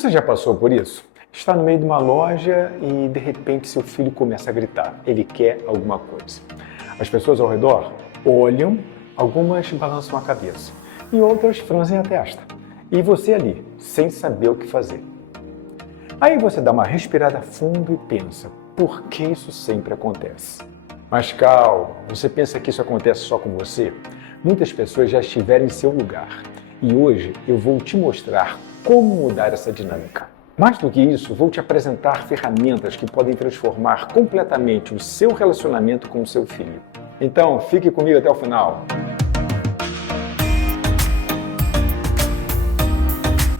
Você já passou por isso? Está no meio de uma loja e de repente seu filho começa a gritar. Ele quer alguma coisa. As pessoas ao redor olham, algumas balançam a cabeça e outras franzem a testa. E você ali, sem saber o que fazer. Aí você dá uma respirada fundo e pensa, por que isso sempre acontece? Mas calma, você pensa que isso acontece só com você? Muitas pessoas já estiveram em seu lugar. E hoje eu vou te mostrar como mudar essa dinâmica. Mais do que isso, vou te apresentar ferramentas que podem transformar completamente o seu relacionamento com o seu filho. Então, fique comigo até o final.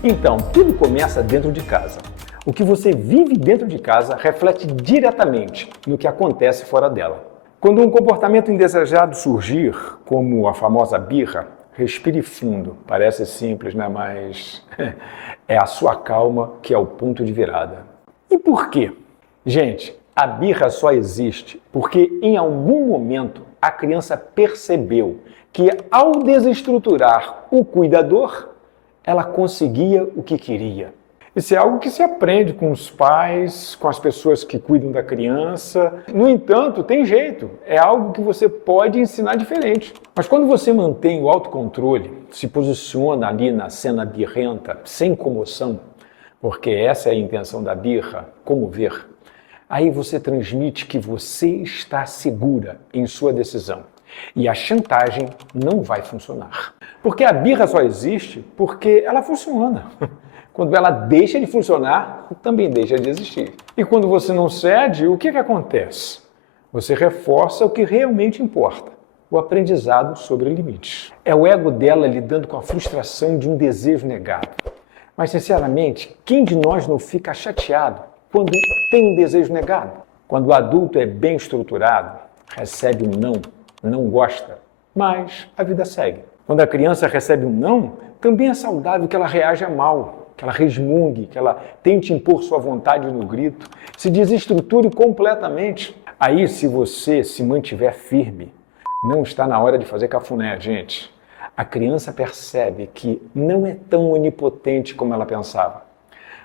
Então, tudo começa dentro de casa. O que você vive dentro de casa reflete diretamente no que acontece fora dela. Quando um comportamento indesejado surgir, como a famosa birra, respire fundo. Parece simples, né? Mas é a sua calma que é o ponto de virada. E por quê? Gente, a birra só existe porque em algum momento a criança percebeu que ao desestruturar o cuidador, ela conseguia o que queria. Isso é algo que se aprende com os pais, com as pessoas que cuidam da criança. No entanto, tem jeito. É algo que você pode ensinar diferente. Mas quando você mantém o autocontrole, se posiciona ali na cena birrenta, sem comoção, porque essa é a intenção da birra, comover, aí você transmite que você está segura em sua decisão. E a chantagem não vai funcionar. Porque a birra só existe porque ela funciona. Quando ela deixa de funcionar, também deixa de existir. E quando você não cede, o que acontece? Você reforça o que realmente importa, o aprendizado sobre limites. É o ego dela lidando com a frustração de um desejo negado. Mas, sinceramente, quem de nós não fica chateado quando tem um desejo negado? Quando o adulto é bem estruturado, recebe um não, não gosta, mas a vida segue. Quando a criança recebe um não, também é saudável que ela reaja mal, que ela resmungue, que ela tente impor sua vontade no grito, se desestruture completamente. Aí, se você se mantiver firme, não está na hora de fazer cafuné, gente. A criança percebe que não é tão onipotente como ela pensava.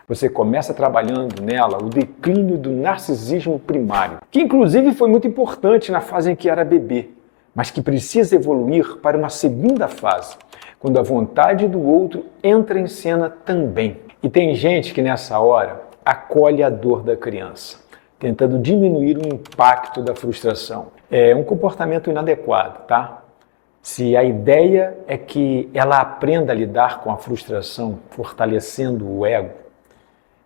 Você começa trabalhando nela o declínio do narcisismo primário, que inclusive foi muito importante na fase em que era bebê, mas que precisa evoluir para uma segunda fase, quando a vontade do outro entra em cena também. E tem gente que nessa hora acolhe a dor da criança, tentando diminuir o impacto da frustração. É um comportamento inadequado, tá? Se a ideia é que ela aprenda a lidar com a frustração, fortalecendo o ego,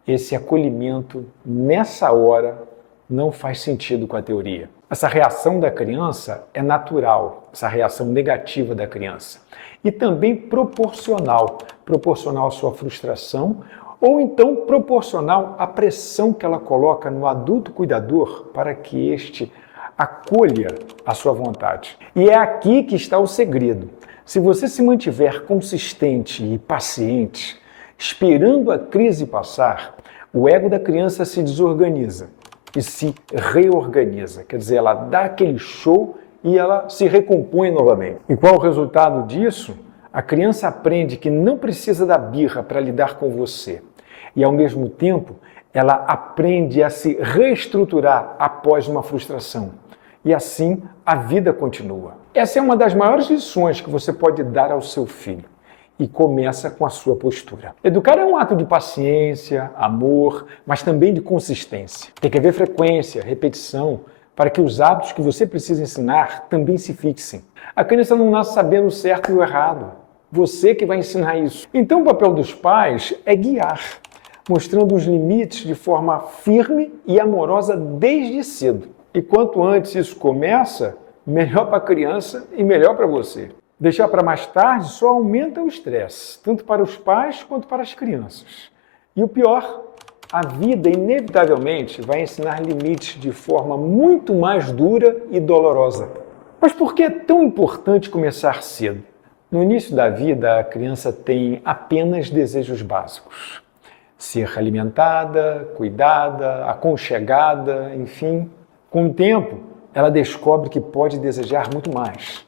esse acolhimento nessa hora não faz sentido com a teoria. Essa reação da criança é natural, essa reação negativa da criança. E também proporcional à sua frustração, ou então proporcional à pressão que ela coloca no adulto cuidador para que este acolha a sua vontade. E é aqui que está o segredo. Se você se mantiver consistente e paciente, esperando a crise passar, o ego da criança se desorganiza e se reorganiza. Quer dizer, ela dá aquele show e ela se recompõe novamente. E qual o resultado disso? A criança aprende que não precisa da birra para lidar com você. E, ao mesmo tempo, ela aprende a se reestruturar após uma frustração. E assim, a vida continua. Essa é uma das maiores lições que você pode dar ao seu filho. E começa com a sua postura. Educar é um ato de paciência, amor, mas também de consistência. Tem que haver frequência, repetição, para que os hábitos que você precisa ensinar também se fixem. A criança não nasce sabendo o certo e o errado. Você que vai ensinar isso. Então o papel dos pais é guiar, mostrando os limites de forma firme e amorosa desde cedo. E quanto antes isso começa, melhor para a criança e melhor para você. Deixar para mais tarde só aumenta o estresse, tanto para os pais quanto para as crianças. E o pior, a vida inevitavelmente vai ensinar limites de forma muito mais dura e dolorosa. Mas por que é tão importante começar cedo? No início da vida, a criança tem apenas desejos básicos. Ser alimentada, cuidada, aconchegada, enfim. Com o tempo, ela descobre que pode desejar muito mais.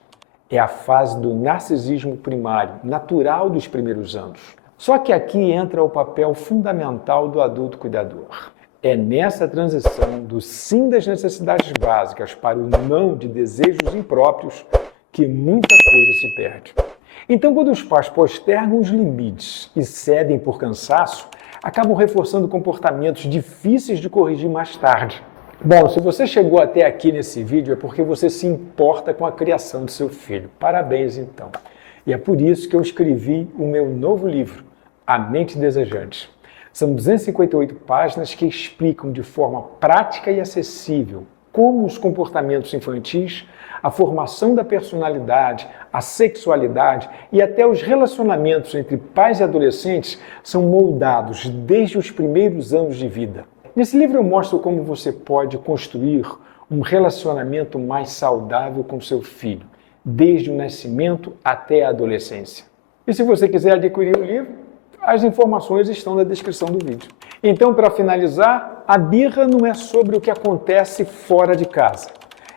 É a fase do narcisismo primário, natural dos primeiros anos. Só que aqui entra o papel fundamental do adulto cuidador. É nessa transição do sim das necessidades básicas para o não de desejos impróprios que muita coisa se perde. Então, quando os pais postergam os limites e cedem por cansaço, acabam reforçando comportamentos difíceis de corrigir mais tarde. Bom, se você chegou até aqui nesse vídeo é porque você se importa com a criação de seu filho. Parabéns, então. E é por isso que eu escrevi o meu novo livro, A Mente Desejante. São 258 páginas que explicam de forma prática e acessível como os comportamentos infantis, a formação da personalidade, a sexualidade e até os relacionamentos entre pais e adolescentes são moldados desde os primeiros anos de vida. Nesse livro eu mostro como você pode construir um relacionamento mais saudável com seu filho, desde o nascimento até a adolescência. E se você quiser adquirir o livro, as informações estão na descrição do vídeo. Então, para finalizar, a birra não é sobre o que acontece fora de casa.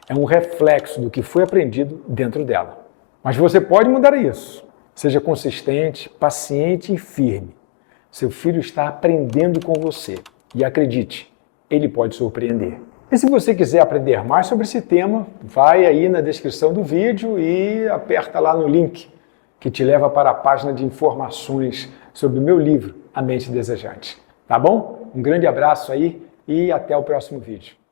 É um reflexo do que foi aprendido dentro dela. Mas você pode mudar isso. Seja consistente, paciente e firme. Seu filho está aprendendo com você. E acredite, ele pode surpreender. E se você quiser aprender mais sobre esse tema, vai aí na descrição do vídeo e aperta lá no link que te leva para a página de informações sobre o meu livro, A Mente Desejante. Tá bom? Um grande abraço aí e até o próximo vídeo.